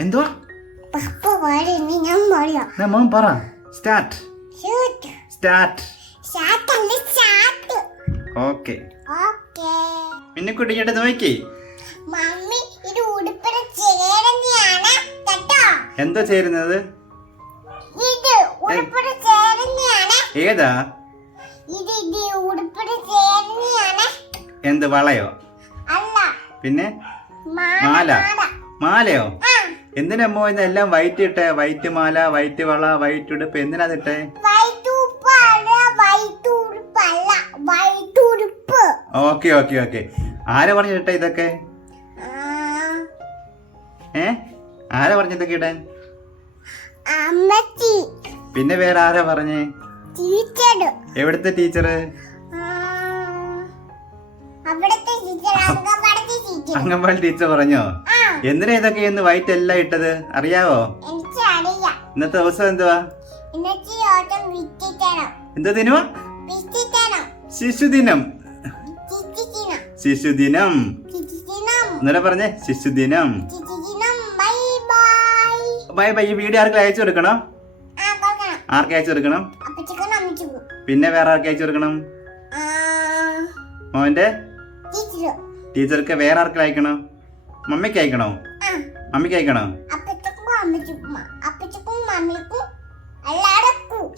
എന്തുവാ മോൻ പറ സ്റ്റാർട്ട് സ്റ്റാർട്ട് ഓക്കെ മിന്നുക്കുട്ടി ഇങ്ങോട്ട് നോക്കി എന്തോ ചേരുന്നത് ഏതാ എന്ത് വളയോ പിന്നെ മാല മാലയോ എന്തിനമ്മോ ഇന്നെല്ലാം വൈറ്റ് ഇട്ടേ വൈറ്റ് മാല വൈറ്റ് വള വൈറ്റ് ഉടുപ്പ് എന്തിനാ ഇട്ടേ ഓക്കെ ഓക്കെ ഓക്കെ ആരാ പറഞ്ഞിട്ടേ ഇതൊക്കെ ആരാ പറഞ്ഞിതൊക്കെ ഇടാൻ പിന്നെ വേറെ ആരാ പറഞ്ഞേ എവിടുത്തെ ടീച്ചറ് അംഗൻവാടി ടീച്ചർ പറഞ്ഞോ എന്തിനാ ഇതൊക്കെ ഇന്ന് വൈറ്റ് എല്ലാം ഇട്ടത് അറിയാവോ ഇന്നത്തെ ദിവസം എന്തുവാ എന്താ ദിനമാ ശിശുദിനം ശിശുദിനം എന്നിട്ട് പറഞ്ഞേ ശിശുദിനം ബൈ ബൈ ഈ വീഡിയോ ആർക്കും അയച്ചു കൊടുക്കണം ആർക്ക് അയച്ചു കൊടുക്കണം പിന്നെ വേറെ ആർക്ക് അയച്ചു കൊടുക്കണം മോന്റെ ടീച്ചർക്ക് വേറെ ആർക്ക് അയക്കണം മമ്മിക്ക് അയക്കണോ മമ്മിക്ക് അയക്കണോ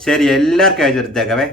ശരി എല്ലാവർക്കും അയച്ചു കൊടുത്തേക്കവേ